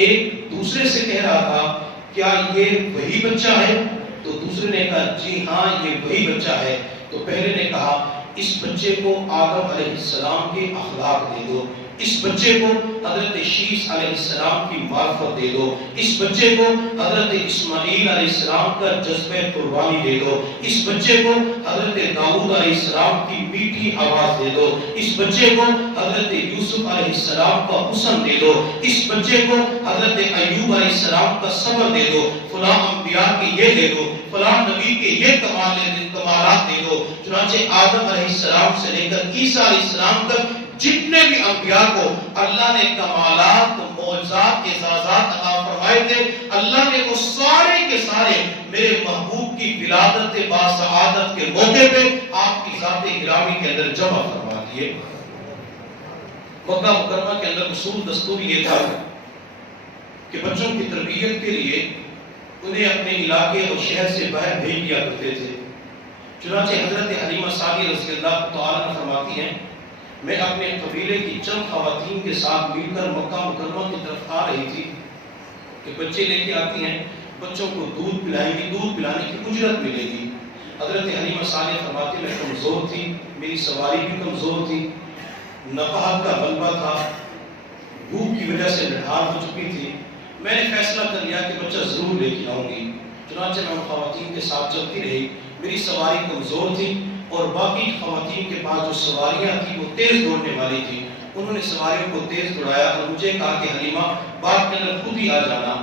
ایک دوسرے سے کہہ رہا تھا کیا یہ وہی بچہ ہے؟ تو دوسرے نے کہا جی ہاں یہ وہی بچہ ہے۔ تو پہلے نے کہا اس بچے کو آدم علیہ السلام کے اخلاق دے دو، اس بچے کو حضرت شیس علیہ السلام کی معرفت دے دو، اس بچے کو حضرت اسماعیل علیہ السلام کا جذبہ قربانی دے دو، اس بچے کو حضرت داؤد علیہ السلام کی میٹھی آواز دے دو، اس بچے کو حضرت یوسف علیہ السلام کا حسن دے دو، اس بچے کو حضرت ایوب علیہ السلام کا صبر دے دو، فلاں انبیاء کے یہ دے دو، فلاں نبی کے یہ کمالات دے دو۔ چنانچہ آدم علیہ السلام سے لے کر عیسیٰ علیہ السلام تک جتنے بھی انبیاء کو اللہ نے کمالات، معجزات، اعزازات عطا فرمائے تھے، اللہ نے وہ سارے کے سارے میرے محبوب کی ولادت باسعادت کے موقع پہ آپ کی ذات گرامی کے اندر جمع فرما دیے۔ مکہ مکرمہ کے اندر اصول دستور یہ تھا کہ بچوں کی تربیت کے لیے انہیں اپنے علاقے اور شہر سے باہر بھیج دیا کرتے تھے۔ چنانچہ حضرت حلیمہ سعدیہ رضی اللہ تعالیٰ عنہ فرماتی ہیں میں اپنے قبیلے کی چند خواتین کے ساتھ مل کر مکہ مکرمہ کی طرف آ رہی تھی کہ بچے لے کے آتی ہیں، بچوں کو دودھ پلائیں گی، دودھ پلانے کی اجرت ملے گی۔ حضرت حلیمہ سعدیہ فرماتی میں کمزور تھی، میری سواری بھی کمزور تھی، نقاہت کا غلبہ تھا، بھوک کی وجہ سے نڈھال ہو چکی تھی۔ میں نے فیصلہ کر لیا کہ بچہ ضرور لے کے آؤں گی۔ چنانچہ میں خواتین کے ساتھ چلتی رہی، میری سواری کمزور تھی اور باقی خواتین کے پاس جو سواریاں تھیں وہ تیز دوڑنے والی تھی، انہوں نے سواریوں کو تیز دوڑایا اور مجھے کہا کہ حلیمہ باغ کے اندر خود ہی آ جانا۔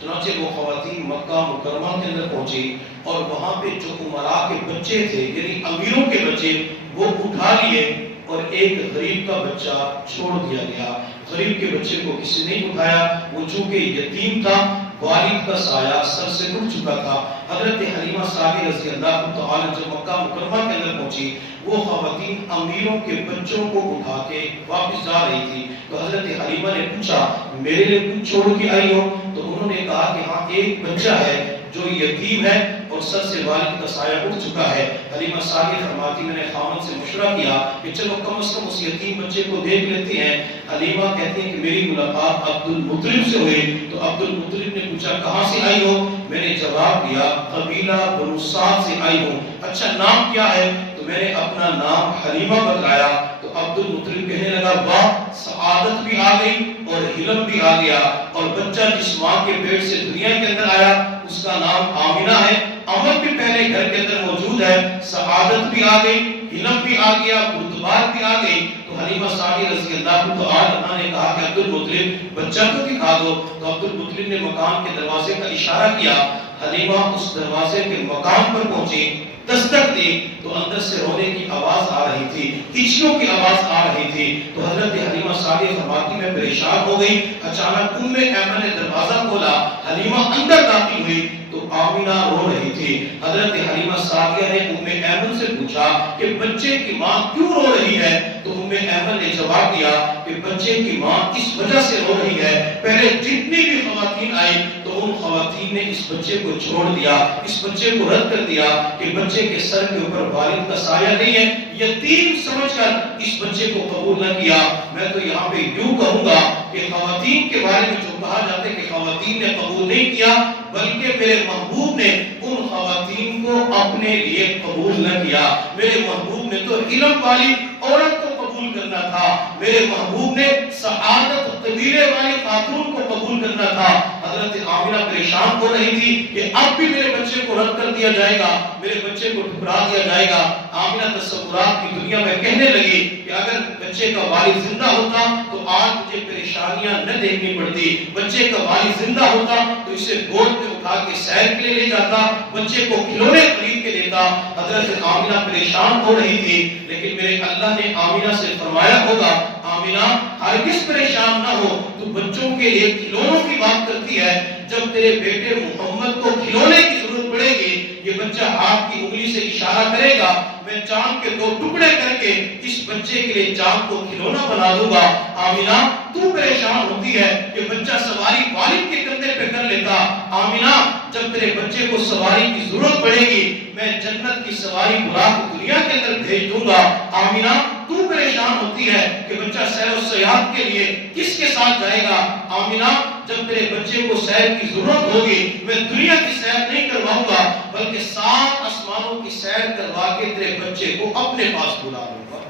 چنانچہ وہ خواتین مکہ مکرمہ کے اندر پہنچی اور وہاں پہ جو امراء کے بچے تھے یعنی امیروں کے بچے وہ اٹھا لیے اور ایک غریب کا بچہ چھوڑ دیا گیا۔ غریب کے بچے کو کسی نے نہیں اٹھایا، وہ چونکہ یتیم تھا والد کا سایہ سر سے اٹھ چکا تھا۔ حضرت حلیمہ سعدیہ رضی اللہ تعالیٰ جب مکہ مکرمہ کے اندر پہنچی، وہ خواتین امیروں کے بچوں کو اٹھا کے واپس جا رہی تھی، تو حضرت حلیمہ نے پوچھا میرے لیے کچھ چھوڑ کے آئی ہو؟ تو انہوں نے کہا کہ ہاں ایک بچہ ہے جو یتیم ہے اور سر سے والد کا سایہ اٹھ چکا ہے۔ حلیمہ سعدیہ فرماتی میں نے خامد سے مشورہ کیا کہ چلو کم از کم اس یتیم بچے کو دیکھ لیتے ہیں۔ حلیمہ کہتے ہیں کہ میری ملاقات عبد المطلب سے ہوئی، تو عبد المطلب نے پوچھا کہاں سے آئی ہو؟ میں نے جواب دیا قبیلہ بنو سعد سے آئی ہوں۔ اچھا نام کیا ہے؟ تو میں نے اپنا نام حلیمہ بتلایا، تو عبد المطلب کہنے لگا واہ، سعادت بھی آ گئی اور حلم بھی آ گیا، اور بچہ جس ماں کے پیٹ سے دنیا کے اندر آیا اس کا نام آمینہ ہے، امن بھی پہلے گھر کے اندر موجود ہے، سعادت بھی آ گئی، علم بھی آ گیا، بردبار بھی آ گئی۔ تو حلیمہ سعدیہ رضی اللہ تعالیٰ نے کہا کہ عبد المطلب بچہ کو دکھا دو۔ تو عبد المطلب نے مکان کے دروازے کا اشارہ کیا، حلیمہ اس دروازے کے مکان پر پہنچی، دستک دی تو اندر سے رونے کی آواز آ رہی تھی، ہچکیوں کی آواز آ رہی تھی۔ تو حضرت حلیمہ سعدیہ فرماتی میں پریشان ہو گئی، اچانک ایمن نے دروازہ کھولا، حلیمہ اندر داخل ہوئی تو آمینہ رو رہی تھی۔ حضرت حلیمہ سعدیہ نے ایمن سے پوچھا کہ بچے کی ماں کیوں رو رہی ہے؟ تو ایمن نے جواب دیا کہ بچے کی ماں اس وجہ سے رو رہی ہے، پہلے جتنی بھی خواتین آئی تو ان خواتین نے اس بچے کو چھوڑ دیا، اس بچے کو رد کر دیا کہ بچے کے سر کے اوپر والد کا سایہ نہیں ہے، یتیم سمجھ کر اس بچے کو قبول نہ کیا۔ میں تو یہاں پہ یوں کہوں گا کہ خواتین کے بارے میں جو کہا جاتا ہے کہ خواتین نے قبول نہیں کیا، بلکہ میرے محبوب نے ان خواتین کو اپنے لیے قبول نہ کیا۔ میرے محبوب نے تو علم والی عورت کو قبول کرنا تھا، میرے محبوب نے سعادت قبیلے والی خاتون کو قبول کرنا تھا۔ حضرت آمینہ پریشان ہو رہی تھی کہ اب بھی میرے بچے کو رد کر دیا جائے گا، میرے بچے کو ٹھکرا دیا جائے گا۔ آمینہ تصورات کی دنیا میں کہنے لگی کہ اگر بچے کا والد زندہ ہوتا تو آج مجھے پریشانیاں نہ دیکھنی پڑتی، بچے کا والد زندہ ہوتا تو اسے گود میں اٹھا کے سیر کے لیے لے جاتا، بچے کو کھلونے خرید کے دیتا۔ حضرت آمینہ پریشان ہو رہی تھی، لیکن میرے اللہ نے آمینہ سے فرمایا ہوگا آمینہ ہرگز پریشان نہ ہو، تو بچوں کے لیے کھلونوں کی بات کرتی ہے، جب تیرے بیٹے محمد کو کھلونے کی ضرورت پڑے گی، یہ بچہ ہاتھ کی انگلی سے اشارہ کرے گا، میں چاند کے 2 ٹکڑے کر کے اس بچے کے لیے چاند کو کھلونا بنا دوں گا۔ آمینہ تو پریشان ہوتی ہے کہ بچہ سواری والد کے کندھے پہ کر لیتا، آمینہ جب تیرے بچے کو سواری کی ضرورت پڑے گی میں جنت کی سواری بلا کے دنیا کے اندر بھیج دوں گا۔ آمینہ تو پریشان ہوتی ہے کہ بچہ سیر و سیاحت کے لیے کس کے ساتھ جائے گا، آمینہ جب تیرے بچے کو سیر کی ضرورت ہوگی میں دنیا کی سیر نہیں کرواؤں گا بلکہ 7 آسمانوں کی سیر کروا کے تیرے بچے کو اپنے پاس بلا لوں گا۔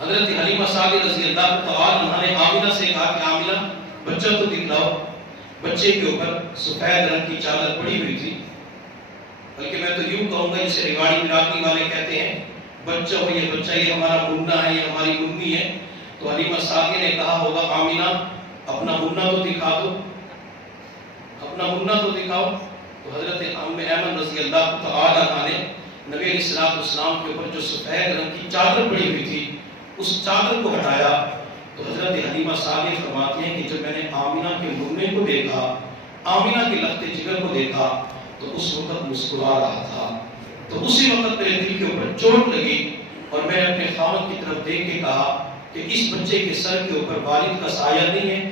حضرت حلیمہ سعدیہ رضی اللہ تعالیٰ عنہا نے آمینہ سے کہا کہ آمینہ بچہ تو دکھلاؤ۔ بچے کے اوپر سفید رنگ کی چادر پڑی ہوئی تھی، بلکہ میں تو یوں کہوں گا جسے ریواڑی برادری والے کہتے ہیں بچہ ہو یہ بچہ، یہ ہمارا منہ ہے، یہ ہماری منی ہے۔ تو حلیمہ سعدیہ نے کہا ہوگا آمینہ اپنا منہ تو دکھا دو، اپنا منہ تو دکھاؤ۔ تو حضرت ایمن رضی اللہ تعالیٰ عنہ نے نبی علیہ السلام کے اوپر جو سفید رنگ کی چادر پڑی ہوئی تھی اس چادر کو ہٹایا، تو حضرت حلیمہ سعدیہ فرماتی ہیں کہ جب میں نے آمینہ کے منہ کو دیکھا، آمینہ کے لخت جگر کو دیکھا تو اس وقت مسکرا رہا تھا۔ تو اسی وقت میرے دل کے اوپر چوٹ لگی اور میں نے اپنے خاوند کی طرف دیکھ کے کہا کہ اس بچے کے سر کے اوپر والد کا سایہ نہیں ہے،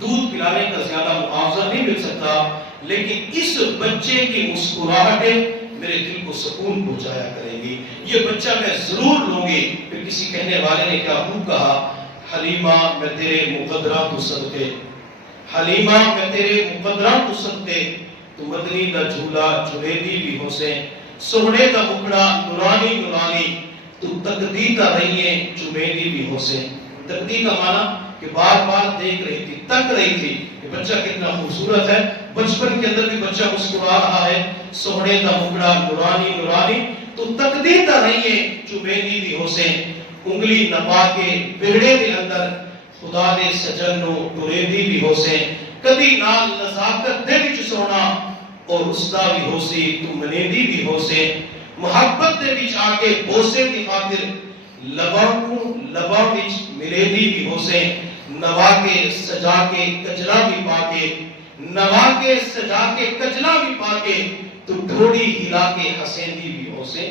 دودھ پلانے کا زیادہ معاوضہ نہیں مل سکتا، لیکن اس بچے کی مسکراہٹیں میرے دل کو سکون پہنچایا کریں گی، یہ بچہ میں ضرور لوں گی۔ پھر کسی کہنے والے نے کیا خوب کہا، حلیمہ میں تیرے مقدرات صدقے، حلیمہ میں تیرے مقدرات صدقے، تو مدنی دا جھولا جھولیدی بھی ہو سے، سونے دا مکڑا نورانی نورانی، تو تقدی دا رہیے چمیلی بھی ہو سے۔ تقدی کا معنی کہ بار بار دیکھ رہی تھی، تک رہی تھی کہ بچہ کتنا خوبصورت ہے، بچپن کے اندر بھی بچہ مسکرا رہا ہے، سونے دا مکڑا نورانی نورانی، تو تقدی دا رہیے چمیلی بھی ہو سے، انگلی نپا کے بیڑے دے اندر خدا دے سجنوں ٹوریدی بھی ہو سے، کدی نال نزاکت دے وچ سونا اور اسدا بھی ہو سی، تو منیدی بھی ہو سے، محبت دے وچ آکے بوسے دی خاطر لباں کو لباں وچ ملیدی بھی ہو سے، نوا کے سجا کے کجرا بھی پا کے نوا کے سجا کے کجلا بھی پا کے تو ڈھوڑی ہلا کے حسیندی بھی ہو سے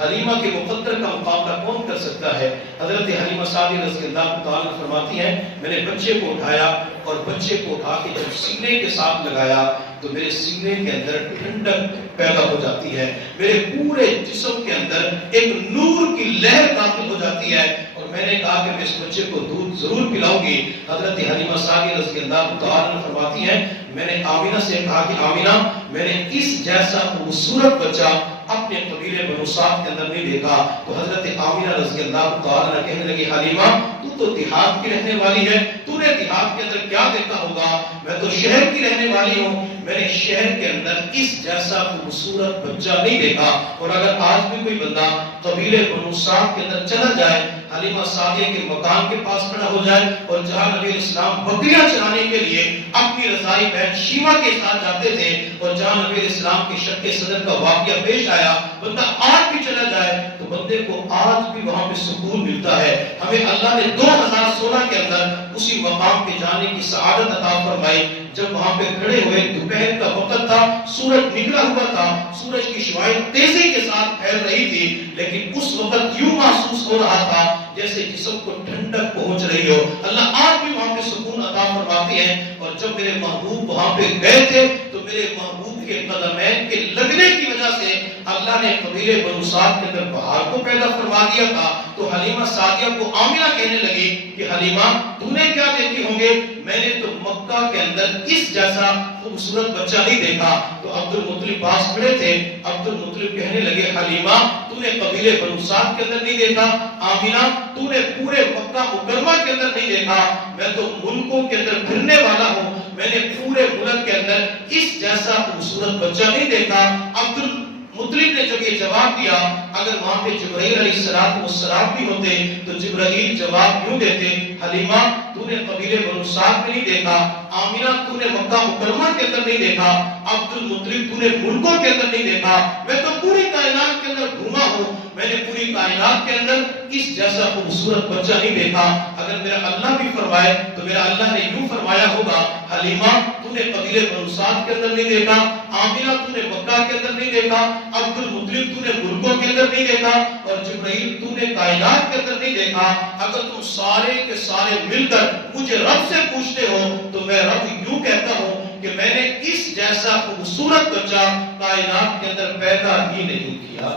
حلیمہ کے مقدر کا مقابلہ کون کر سکتا ہے؟ حضرت حلیمہ سعدیہ رضی اللہ تعالیٰ فرماتی ہیں میں نے بچے کو اٹھایا اور بچے کو اٹھا کے جب سینے کے ساتھ لگایا تو میرے سینے کے اندر ٹھنڈک پیدا ہو جاتی ہے، میرے پورے جسم کے اندر ایک نور کی لہر داخل ہو جاتی ہے، اور میں نے کہا کہ میں اس بچے کو دودھ ضرور پلاؤں گی۔ حضرت حلیمہ سعدیہ رضی اللہ تعالیٰ فرماتی ہیں میں نے آمینہ سے کہا کہ آمینہ میں نے اس جیسا خوبصورت بچہ اپنے قبیلے بنو سعد کے اندر نہیں دیکھا۔ تو حضرت آمینہ رضی اللہ تعالیٰ کہنے لگی حلیمہ تو دیہات کی رہنے والی ہے، تو نے دیہات کے اندر کیا دیکھا ہوگا؟ میں تو شہر کی رہنے والی ہوں، میں نے شہر کے اندر اس جیسا خوبصورت بچہ نہیں دیکھا۔ اور اگر آج بھی کوئی بندہ قبیلے بنو سعد کے اندر چلا جائے، حلیمہ سعدیہ کے مکان کے پاس کھڑا ہو جائے اور جہاں نبی اسلام بکریاں چرانے کے لیے اپنی رضائی بہن شیما کے ساتھ جاتے تھے، اور جہاں نبی اسلام کے شق صدر کا واقعہ پیش آیا، بندہ آج بھی چلا جائے تو بندے کو آج بھی وہاں پہ سکون ملتا ہے۔ ہمیں اللہ نے 2016 کے اندر اسی مقام پہ جانے کی سعادت عطا فرمائی جب وہاں پہ کھڑے ہوئے، دوپہر کا وقت تھا، سورج نکلا ہوا تھا، سورج کی شعاعیں تیزی کے ساتھ پھیل رہی تھی، لیکن اس وقت یوں محسوس ہو رہا تھا جیسے جسم کو ٹھنڈک پہنچ رہی ہو۔ اللہ آج بھی وہاں پہ سکون عطا فرماتے ہیں، اور جب میرے محبوب وہاں پہ گئے تھے تو میرے محبوب کے قدمین کے لگنے کی وجہ سے اللہ نے قبیلے بنو سعد کے اندر بہار کو پیدا فرما دیا تھا۔ تو حلیمہ سعدیہ کو آمینہ کہنے لگی کہ حلیمہ تو نے کیا دیکھی ہوں گے؟ میں نے تو مکہ کے اندر اس جیسا خوبصورت بچہ نہیں دیکھا۔ تو عبد المطلب پاس کھڑے تھے، عبد المطلب کہنے لگے حلیمہ تو نے قبیلے بنو سعد کے اندر نہیں دیکھا، آمینہ تو نے پورے مکہ مکرمہ کے اندر نہیں دیکھا، میں تو ملکوں کے اندر پھرنے والا ہوں، میں نے پورے ملک کے اندر اس جیسا خوبصورت بچہ نہیں دیکھا۔ عبد المطلب نے جب یہ جواب دیا، اگر وہاں پہ جبرائیل علیہ السلام بھی ہوتے تو جبرائیل جواب یوں دیتے حلیمہ تو نے قبیلے بنو سعد میں نہیں دیکھا، آمینہ تو نے مکہ مکرمہ کے اندر نہیں دیکھا، عبد المطلب تو نے ملکوں کے اندر نہیں دیکھا، میں تو پوری کائنات کے اندر گھوما ہوں، میں نے پوری کائنات کے اندر اس جیسا خوبصورت بچہ نہیں دیکھا۔ اگر میرا اللہ بھی فرمائے تو میرا اللہ نے یوں فرمایا ہوگا حلیمہ تو نے قبیلے بنو سعد کے اندر نہیں دیکھا، آمینہ تو نے مکہ کے اندر نہیں دیکھا، عبد المطلب تو نے ملکوں کے اندر نہیں دیکھا، اور جبرائیل تو نے کائنات کے اندر نہیں دیکھا۔ اگر تم سارے کے سارے مل کر مجھے رب سے پوچھتے ہو تو میں رب یوں کہتا ہوں کہ میں نے اس جیسا خوبصورت بچہ کائنات کے اندر پیدا ہی نہیں کیا۔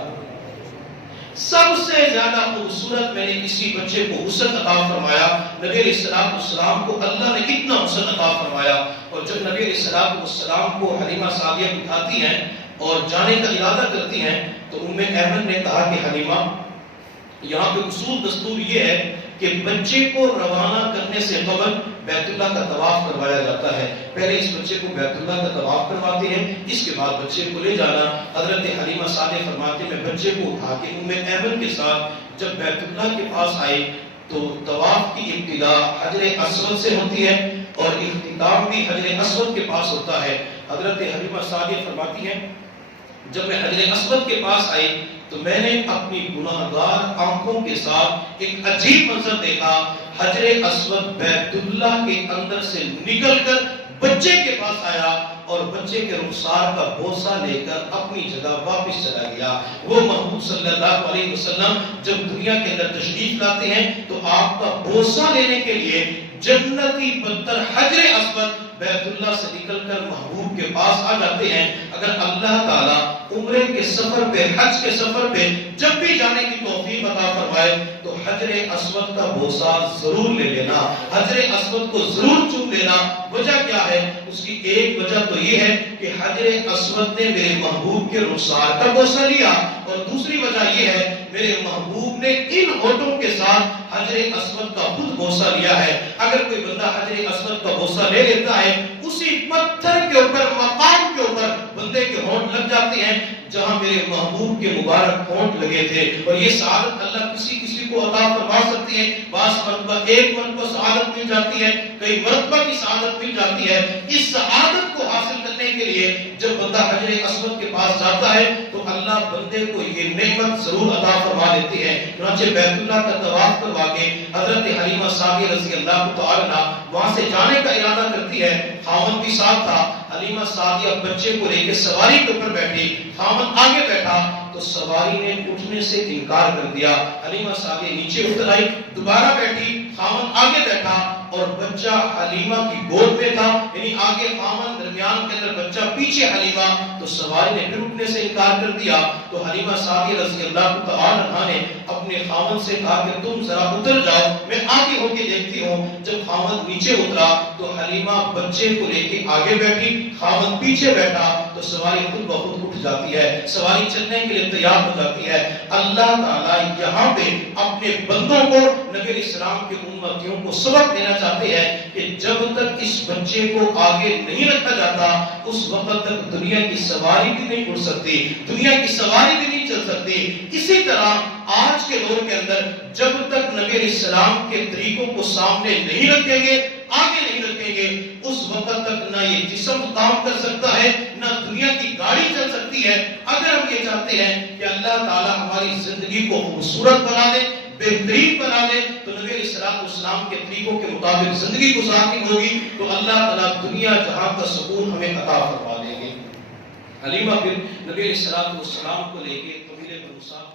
سب سے زیادہ خوبصورت میں نے اسی بچے کو حسن عطا فرمایا۔ نبی علیہ السلام کو اللہ نے اتنا حسن عطا فرمایا، اور جب نبی علیہ السلام کو حلیمہ سعدیہ اٹھاتی ہیں اور جانے کا ارادہ کرتی ہیں تو ام ایمن نے کہا کہ حلیمہ یہاں پہ اصول دستور یہ ہے کہ بچے کو روانہ کرنے سے قبل بیت اللہ کا طواف کروایا جاتا ہے۔ پہلے اس بچے کو بیت اللہ کا طواف کرواتے ہیں، اس کے بعد بچے کو لے جانا۔ حضرت حلیمہ سعدیہ فرماتے ہیں میں بچے کو اٹھا کے ام ایمن کے ساتھ جب بیت اللہ کے پاس آئی تو طواف کی ابتدا حجر اسود سے ہوتی ہے اور اختتام بھی حجر اسود کے پاس ہوتا ہے۔ حضرت حلیمہ سعدیہ فرماتی ہیں جب میں حجر اسود کے پاس آئی تو میں نے اپنی گناہگار آنکھوں کے ساتھ ایک عجیب منظر دیکھا۔ حجر اسود بیت اللہ کے اندر سے نکل کر بچے کے پاس آیا اور بچے کے رخسار کا بوسہ لے کر اپنی جگہ واپس چلا گیا۔ وہ محبوب صلی اللہ علیہ وسلم جب دنیا کے اندر تشریف لاتے ہیں تو آپ کا بوسہ لینے کے لیے جنتی پتھر حجر اسود بیت اللہ سے نکل کر محبوب کے پاس آ جاتے ہیں۔ اگر اللہ تعالیٰ عمرے کے سفر پہ، حج کے سفر پہ جب بھی جانے کی توفیق عطا فرمائے تو حجر اسود کا بوسہ ضرور لے لینا، حجر اسود کو ضرور چوم لینا۔ وجہ کیا ہے؟ اس کی ایک وجہ تو یہ ہے کہ حجر اسود نے میرے محبوب کے رخسار کا بوسہ لیا، اور دوسری وجہ یہ ہے میرے محبوب نے ان ہونٹوں کے ساتھ حجر اسود کا خود بوسہ لیا ہے۔ اگر کوئی بندہ حجر اسود کا بوسہ لے لیتا ہے، اسی پتھر کے اوپر، مقام کے اوپر بندے کے ہونٹ لگ جاتے ہیں جہاں میرے محبوب کے مبارک ہونٹ لگے تھے۔ اور یہ سعادت اللہ کسی کسی کو عطا فرما سکتی ہے۔ بعض مرتبہ ایک مرتبہ سعادت مل جاتی ہے، کئی مرتبہ کی سعادت مل جاتی ہے۔ اس سعادت کو حاصل کرنے کے لیے جب بندہ حجر اسود کے پاس پاس جاتا ہے تو اللہ بندے کو یہ نعمت ضرور عطا فرما دیتے ہیں. چنانچہ بیت اللہ کا طواف کروا کے حضرت حلیمہ سعدیہ رضی اللہ تعالی عنہا وہاں سے جانے کا ارادہ کرتی ہے. خاوند بھی ساتھ تھا. حلیمہ سعدیہ بچے کو لے کے سواری کے اوپر بیٹھی, خاوند آگے بیٹھا تو سواری نے اٹھنے سے انکار کر دیا. حلیمہ سعدیہ نیچے اتر آئی, دوبارہ بیٹھی, خاوند آگے بیٹھا اور بچہ حلیمہ کی گود میں تھا, یعنی آگے خاوند, درمیان کے اندر بچہ, پیچھے حلیمہ. تو سواری نے پھر اٹھنے سے انکار کر دیا. تو حلیمہ سعدیہ رضی اللہ تعالی عنہا نے اپنے خاوند سے کہا کہ تم ذرا اتر جاؤ, میں آگے ہو کے دیکھتی ہوں. جب خاوند نیچے اترا تو حلیمہ بچے کو لے کے آگے بیٹھی, خاوند پیچھے بیٹھا, تو سواری خود بخود اٹھ جاتی ہے, سواری چلنے کے لیے تیار ہو جاتی ہے. اللہ تعالیٰ یہاں پہ اپنے بندوں کو, نبی علیہ السلام کے امتیوں کو سبق دینا چاہتے ہیں کہ جب تک اس بچے کو آگے نہیں رکھا جاتا اس وقت تک دنیا کی سواری بھی نہیں اڑ سکتی, دنیا کی سواری بھی نہیں چل سکتی. اسی طرح آج کے دور کے اندر جب تک نبی علیہ السلام کے طریقوں کو سامنے نہیں رکھیں گے, آگے نہیں رکھیں گے, اس وقت تک نہ یہ جسم کام کر سکتا ہے, نہ دنیا کی گاڑی چل سکتی ہے. اگر ہم یہ چاہتے ہیں کہ اللہ تعالی ہماری زندگی کو خوبصورت بنا دے, بہترین بنا دے, تو نبی علیہ السلام کے طریقوں کے مطابق زندگی گزارنی ہوگی, تو اللہ تعالیٰ دنیا جہاں کا سکون ہمیں عطا فرما دیں گے. حلیمہ پھر نبی علیہ السلام کو لے کے قبیلے پر مسافر